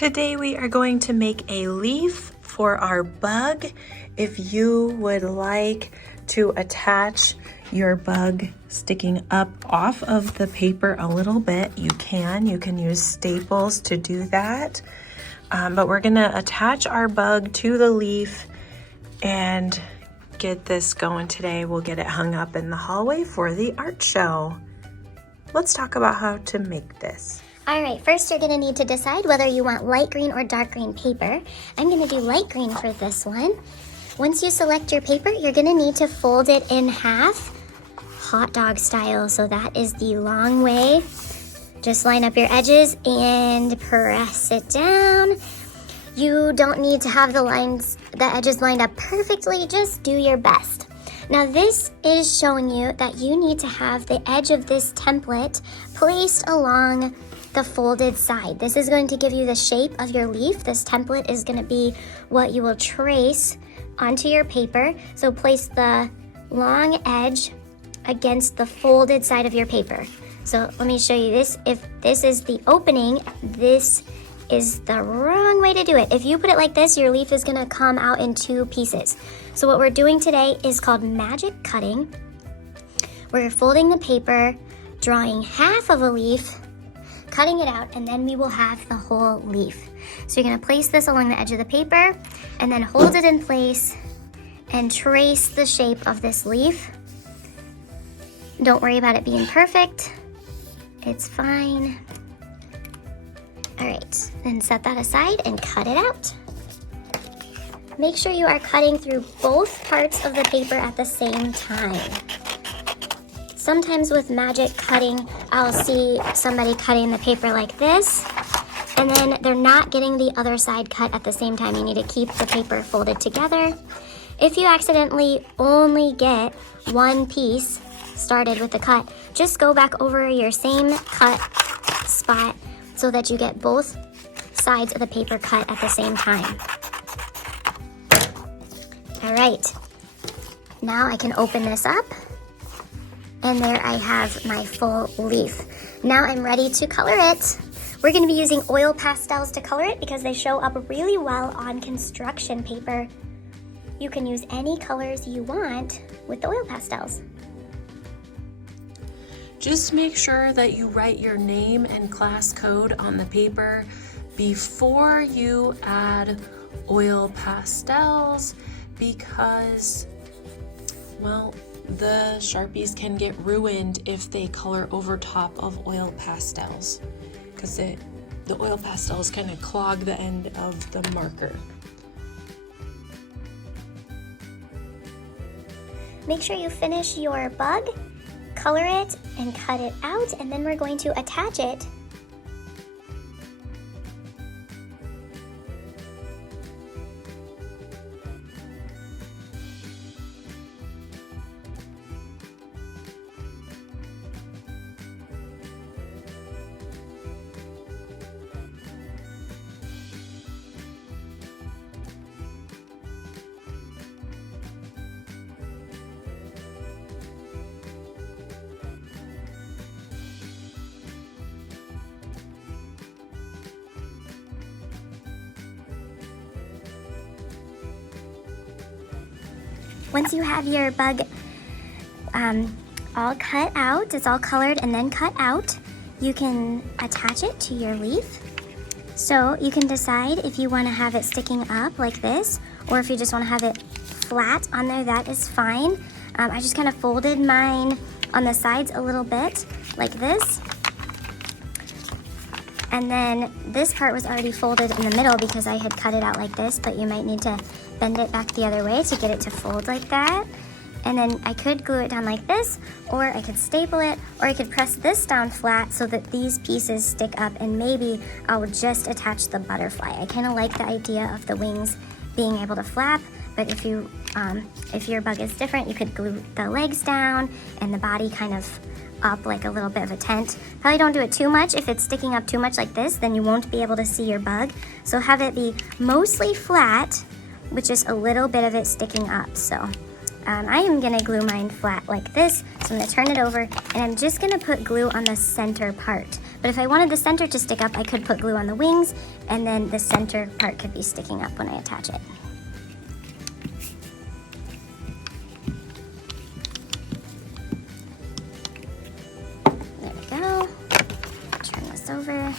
Today we are going to make a leaf for our bug. If you would like to attach your bug sticking up off of the paper a little bit, you can. You can use staples to do that. But we're gonna attach our bug to the leaf and get this going today. We'll get it hung up in the hallway for the art show. Let's talk about how to make this. All right, first you're gonna need to decide whether you want light green or dark green paper. I'm gonna do light green for this one. Once you select your paper, you're gonna need to fold it in half, hot dog style. So that is the long way. Just line up your edges and press it down. You don't need to have the edges lined up perfectly, just do your best. Now this is showing you that you need to have the edge of this template placed along the folded side. This is going to give you the shape of your leaf. This template is going to be what you will trace onto your paper. So place the long edge against the folded side of your paper. So let me show you this. If this is the opening, this is the wrong way to do it. If you put it like this, your leaf is gonna come out in two pieces. So what we're doing today is called magic cutting. We're folding the paper, drawing half of a leaf, cutting it out, and then we will have the whole leaf. So you're gonna place this along the edge of the paper and then hold it in place and trace the shape of this leaf. Don't worry about it being perfect. It's fine. All right, then set that aside and cut it out. Make sure you are cutting through both parts of the paper at the same time. Sometimes with magic cutting, I'll see somebody cutting the paper like this, and then they're not getting the other side cut at the same time. You need to keep the paper folded together. If you accidentally only get one piece started with the cut, just go back over your same cut spot so that you get both sides of the paper cut at the same time. All right, now I can open this up, and there I have my full leaf. Now I'm ready to color it. We're gonna be using oil pastels to color it because they show up really well on construction paper. You can use any colors you want with the oil pastels. Just make sure that you write your name and class code on the paper before you add oil pastels because, well, the Sharpies can get ruined if they color over top of oil pastels because the oil pastels kind of clog the end of the marker. Make sure you finish your bug, color it and cut it out, and then we're going to attach it. Once you have your bug all cut out, it's all colored and then cut out, you can attach it to your leaf. So you can decide if you want to have it sticking up like this, or if you just want to have it flat on there, that is fine. I just kind of folded mine on the sides a little bit like this. And then this part was already folded in the middle because I had cut it out like this, but you might need to bend it back the other way to get it to fold like that. And then I could glue it down like this, or I could staple it, or I could press this down flat so that these pieces stick up, and maybe I'll just attach the butterfly. I kind of like the idea of the wings being able to flap, but if your bug is different, you could glue the legs down and the body kind of up like a little bit of a tent. Probably don't do it too much. If it's sticking up too much like this, then you won't be able to see your bug. So have it be mostly flat with just a little bit of it sticking up. So I am gonna glue mine flat like this. So I'm gonna turn it over and I'm just gonna put glue on the center part. But if I wanted the center to stick up, I could put glue on the wings, and then the center part could be sticking up when I attach it. There we go. Turn this over.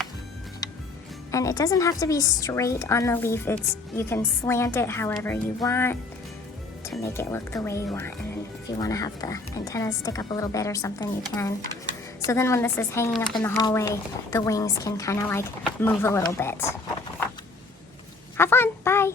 And it doesn't have to be straight on the leaf. You can slant it however you want to make it look the way you want. And then if you want to have the antennas stick up a little bit or something, you can. So then when this is hanging up in the hallway, the wings can kind of like move a little bit. Have fun, bye.